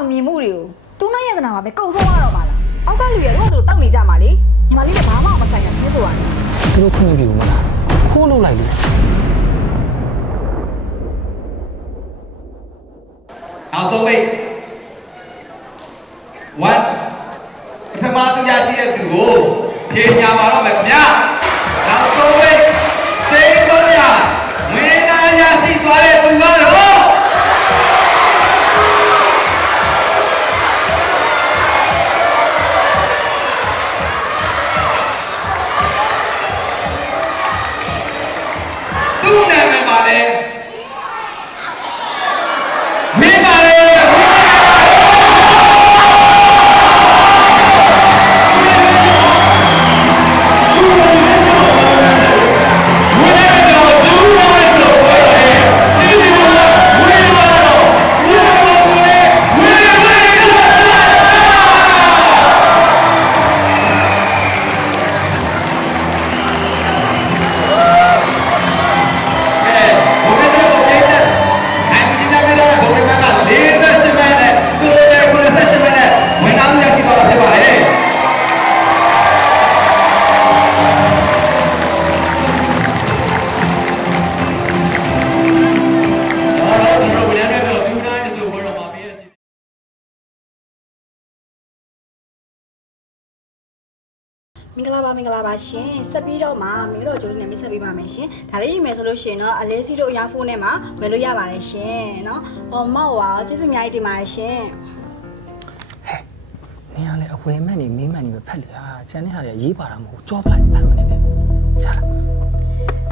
အောင်မြင်မှုတွေကိုသူနဲ့ယတနာမှာပဲကုန်ဆုံးရတော့ပါလားအောက်ကလူရတော့သူတို့တောက်နေကြမှာလေညီမလေးကဘာမှမဆိုင်တာချင်းဆိုရတယ်သူတို့ခွင့်ပြုမလားခိုးလို့လိုက်လို့နောက်ဆုံးပိတ်1ပထမသူရရှိတဲ့သူကိုခြေညာပါတော့မယ်ခင်ဗျာနောက်ဆုံးပိတ်သိန်း300ဝင်းနာရရှိသွားတဲ့သူကတော့သူ့နာမည်ပါလေမင်းပါလေမင်္ဂလာပါရှင်ဆက်ပြီးတော့မှမင်္ဂလာကြိုးလေးနဲ့မိတ်ဆက်ပေးပါမယ်ရှင်ဒါလေးယူမယ်ဆိုလို့ရှိရင်တော့အလဲစီတို့အရာဖုန်းထဲမှာဝယ်လို့ရပါတယ်ရှင်နော်မောက်ဝါကျေးဇူးအများကြီးတင်ပါတယ်ရှင်ဟဲ့နေရလေအဝယ်မဲ့နေမင်းမှန်နေပဲဖက်လေဟာကျန်တဲ့ဟာတွေရေးပါတာမဟုတ်ကြောပလိုက်ဖက်မနေနဲ့ရလား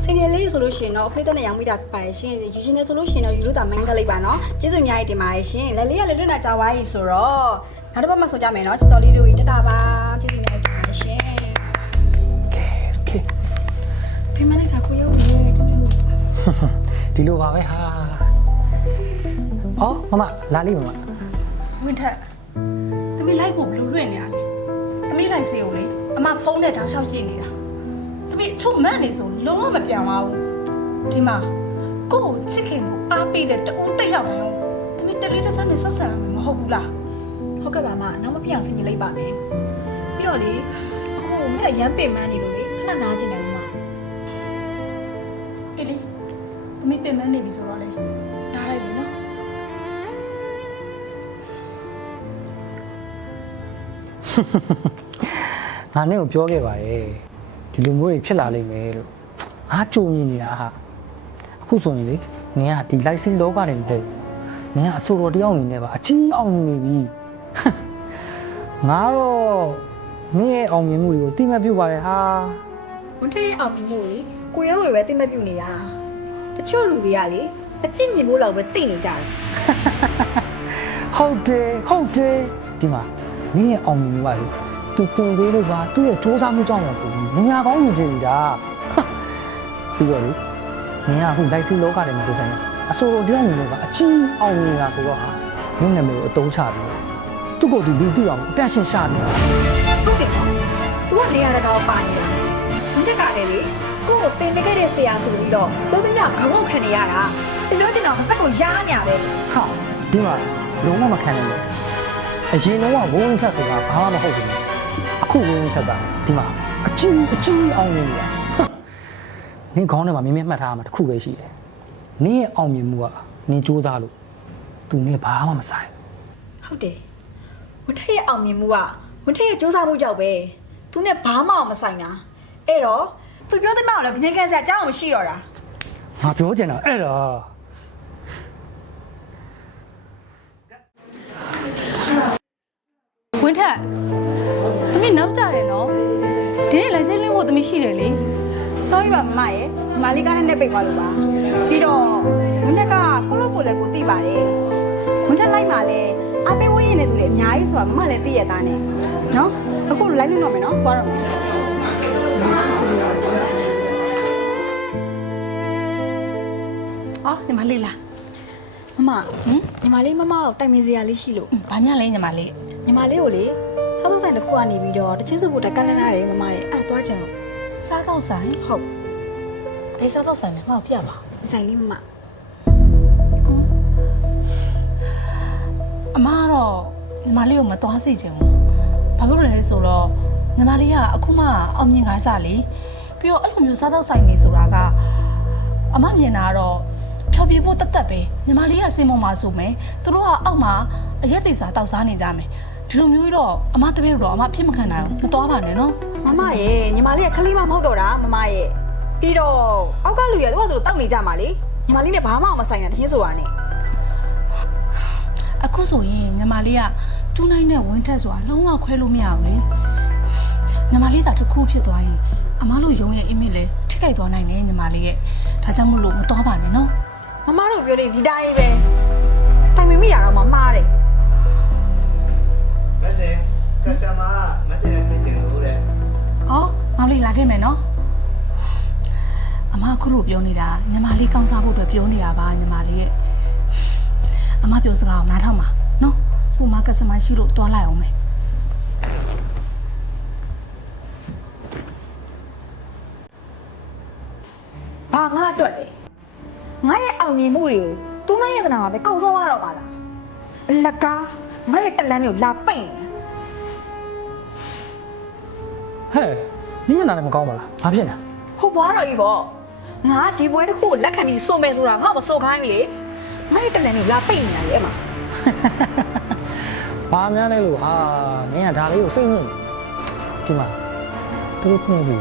စိတ်ရလေးဆိုလို့ရှိရင်တော့အဖေးတဲ့နဲ့ရောင်းမိတာပါတယ်ရှင်ယူရှင်နေဆိုလို့ရှိရင်တော့ယူလို့တာမင်းကလေးပါနော်ကျေးဇူးအများကြီးတင်ပါတယ်ရှင်လက်လေးကလည်းလွတ်လာကြပါပြီဆိုတော့နောက်တစ်ပတ်မှဆိုကြမယ်နော်ချစ်တော်လေးတို့တက်တာပါကျေးဇူးအများကြီးတင်ပါတယ်ရှင်ဖေးမလိုက်တာကိုရုပ်နေဒီလိုပါပဲဟာအော်မမလာလိမ့်မမဝင်းထက်သမီးလိုက်ကိုဘလို့လွင့်နေရလဲသမီးလိုက်စေကိုလေအမဖုန်းနဲ့တောက်လျှောက်ကြည့်နေတာသမီးအချုပ်မန့်နေဆိုလုံးဝမပြောင်းပါဘူးဒီမှာကိုယ့်ကိုချစ်ခင်မှုအားပေးတဲ့တဦးတစ်ယောက်လုံးသမီးတလေးတစ်စမ်းနဲ့ဆက်ဆံရမှာမဟုတ်ဘူးလားဟုတ်ကဲ့ပါမနောက်မပြအောင်ဆင်ခြင်လိုက်ပါမယ်ပြီးတော့လေအခုမထက်ရမ်းပင်မန်းနေလို့လေခဏနားကျင်တယ်မမအေးလေသမီးပင်မနေပြီဆိုတော့လေနားလိုက်ပြီနော်ငါနဲ့ကိုပြောခဲ့ပါရဲ့ဒီလိုမျိုးတွေဖြစ်လာလိမ့်မယ်လို့ငါကြုံနေနေတာဟာအခုဆိုရင်လေနင်ကဒီ license လောကနေမဟုတ်နင်ကအဆိုတော်တယောက်အနေနဲ့ပါအကြီးအောင်နေပြီငါတော့မင်းရဲ့အောင်မြင်မှုတွေကိုသိမှတ်ပြုပါရဲ့ဟာဝန်ထမ်းရဲ့အောင်မြင်မှုလေကိုရဲဝယ်ပဲသိမှတ်ပြုနေတာတချို့လူတွေကလေအပြစ်မြင်ဖို့လောက်ပဲသိနေကြတယ်ဟုတ်တယ်ဒီမှာမင်းရဲ့အောင်မြင်မှုပါလေသူတင်ပေးလို့ပါသူ့ရဲ့စူးစမ်းမှုကြောင့်ပါဘူးမညာကောင်းနေကြတာပြီးတော့လေမင်းကအခု license လောကထဲမှာပြောတယ်အဆိုတော်တယောက်အနေနဲ့ကအကြီးအောင်နေတာဆိုတော့ဟာမင်းနာမည်ကိုအတုံးချပြီးသူ့ကိုယ်သူလူသိအောင်အတက်ရှင်ရှာနေတာဟုတ်တယ်ကွာ तू ကနေရာတကာပါနေတာဒီတက်ကလည်းလေကိုယ့်ကိုတင်ပေးခဲ့တဲ့ဆရာဆိုပြီးတော့တိုးတင်ကြခေါင်းငုံခံနေရတာပြောချင်တော့အသက်ကိုရားနေရတယ်ဟာဒီမှာလုံးဝမခံနိုင်ဘူးအရင်တော့ဝုန်းထက်ဆိုတာဘာမှမဟုတ်ဘူးအခုဝုန်းထက်ကဒီမှာအကြီးအောင်နေနေတာနင်းခေါင်းထဲမှာမင်းမှတ်ထားမှာတစ်ခုပဲရှိတယ်နင်းရဲ့အောင်မြင်မှုကနင်းစူးစမ်းလို့သူနင်းဘာမှမဆိုင်ဟုတ်တယ်ဝန်ထက်ရဲ့အောင်မြင်မှုကဝန်ထက်ရဲ့စူးစမ်းမှုကြောင့်ပဲသူနဲ့ဘာမှမဆိုင်တာအဲ့တော့သူပြောတဲ့မှတော့ငြိမ်းခန့်စရာအကြောင်းမရှိတော့တာငါပြောချင်တာအဲ့ဒါဝင်းထက်သမီးနောက်ကြတယ်နော်ဒီနေ့လိုက်စင်းလင်းဖို့သမီးရှိတယ်လေ sorry ပါမမရဲ့မလေးကနဲ့ပိတ်သွားလို့ပါပြီးတော့ဝန်ထက်ကကိုလိုကိုလည်းကိုသိပါတယ်ဝန်ထက်လိုက်မှလည်းအပေးဝင်းရင်လည်းသူလည်းအများကြီးဆိုတာမမလည်းသိရသားနဲ့နော်အခုလိုက်လို့တော့မယ်နော်သွားတော့မယ်အော်ညီမလေးလားမမညီမလေးမမကိုတိုင်ပင်စရာလေးရှိလို့ဘာညလဲညီမလေးကိုလေစားသောက်ဆိုင်တစ်ခုကနေပြီးတော့တချင်းစုဖို့တက်ကလန်းလာတယ်မမရဲ့အဲ့သွားကြင်လို့စားသောက်ဆိုင်ဟုတ်ဘယ်စားသောက်ဆိုင်လဲငါ့ကိုပြပါဆိုင်လေးမမအ အမကတော့ညီမလေးကိုမသွားစေချင်ဘူးဘာလို့လဲဆိုတော့ညီမလေးကအခုမှအောင်မြင်ခိုင်းစားလေပြီးတော့အဲ့လိုမျိုးစားတော့ဆိုင်နေဆိုတာကအမမြင်တာကတော့ဖြောပြဖို့တက်တက်ပဲညီမလေးကစင်မမှာဆိုမယ်သူတို့ကအောက်မှာအရက်သေးစားတောက်စားနေကြမယ်ဒီလိုမျိုးတော့အမတပည့်တော့အမဖြစ်မခံနိုင်ဘူးမသွားပါနဲ့နော်မမရဲ့ညီမလေးကခလေးမမဟုတ်တော့တာမမရဲ့ပြီးတော့အောက်ကလူရတော့သူတို့တောက်နေကြမှာလေညီမလေးနဲ့ဘာမှမဆိုင်တာတချင်းဆိုတာနဲ့ အခုဆိုရင်ညီမလေးကတူးနိုင်နဲ့ဝင်းထက်ဆိုတာလုံးဝခွဲလို့မရဘူးလေညီမလေးသာတစ်ခုဖြစ်သွားရင်အမတို့ရုံးရဲ့ image လည်းထိခိုက်သွားနိုင်တယ်ညီမလေးရဲ့ဒါကြောင့်မလို့မသွားပါနဲ့နော်မမတို့ပြောနေဒီတိုင်းပဲတိုင်မမိတာတော့မမှားတယ် မစင်ကစတမာမစင်နဲ့ပြင်လို့တဲ့ ဟောမောင်လေးလာခဲ့မယ်နော်အမအခုလို့ပြောနေတာညီမလေးကောင်းစားဖို့အတွက်ပြောနေတာပါညီမလေးရဲ့အမပြောစကားကိုနားထောင်ပါနော်ဟိုမှာကစမရှိလို့တွားလိုက်အောင်မယ်ဘာငါအတွက်လဲငါရဲ့အောင်မြင်မှုတွေကိုသူမရဲ့ကနာမှာပဲကောက်ဆုံးရတော့ပါလားအလကားငါရဲ့တက်လန်းတွေကိုလာပိတ်ဟဲ့နင်းနာလည်းမကောင်းပါလားဘာဖြစ်လဲ ဟုတ်ပါတော့ကြီးပေါ့ငါဒီပွဲတစ်ခုကိုလက်ခံပြီးစုံမယ်ဆိုတာငါ့မစုံခိုင်းလေငါရဲ့တက်လန်းတွေကိုလာပိတ်နေတာလေအမ ဘာများလဲလို့ဟာနင်းကဒါလေးကိုစိတ်ညစ်ဒီမှာသူတို့ခုနေပြီ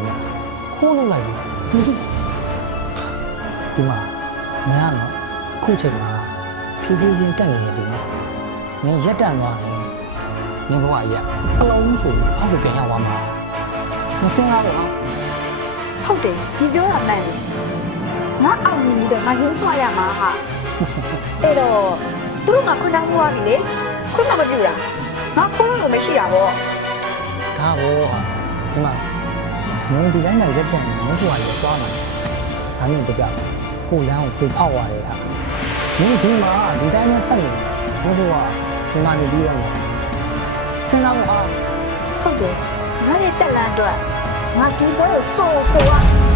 ခိုးလို့လိုက်ပြီဒီမှာနင်းကတော့ခုချိန်မှာဖြည်းဖြည်းချင်းတက်နေတယ်ဒီမှာနင်းရက်တန်သွားတယ်နင်းဘဝရက်အလုံးဆိုအောက်ကိုပြန်ရောက်သွားမှာနင်းစဉ်းစားပါဦး ဟုတ်တယ်ဒီပြောတာမှန်တယ်ငါအောင်မြင်ပြီးတော့ငါရင်းသွားရမှာဟာအဲ့တော့သူတို့ကခွန်းတောင်းသွားပြီလေခွန်းမမပြူတာငါခွန်းလို့မရှိတာပေါ့ ဒါဘောဟာဒီမှာနင်းဒီတိုင်းနဲ့ရက်တန်နင်းဘဝရက်သွားမှာဒါမျိုးပြပြကိုလမ်းကိုကိုပေါက်သွားတယ်ဟာနင်းဒီမှာဒီတိုင်းနဲ့ဆက်နေတယ်ဘုရားဒီမှာနေပြီးရမှာစဉ်းစားပါဦး ဟုတ်တယ်ငါရဲ့တက်လန်းအတွက်ငါဒီပွဲကိုစိုးစိုးอ่ะ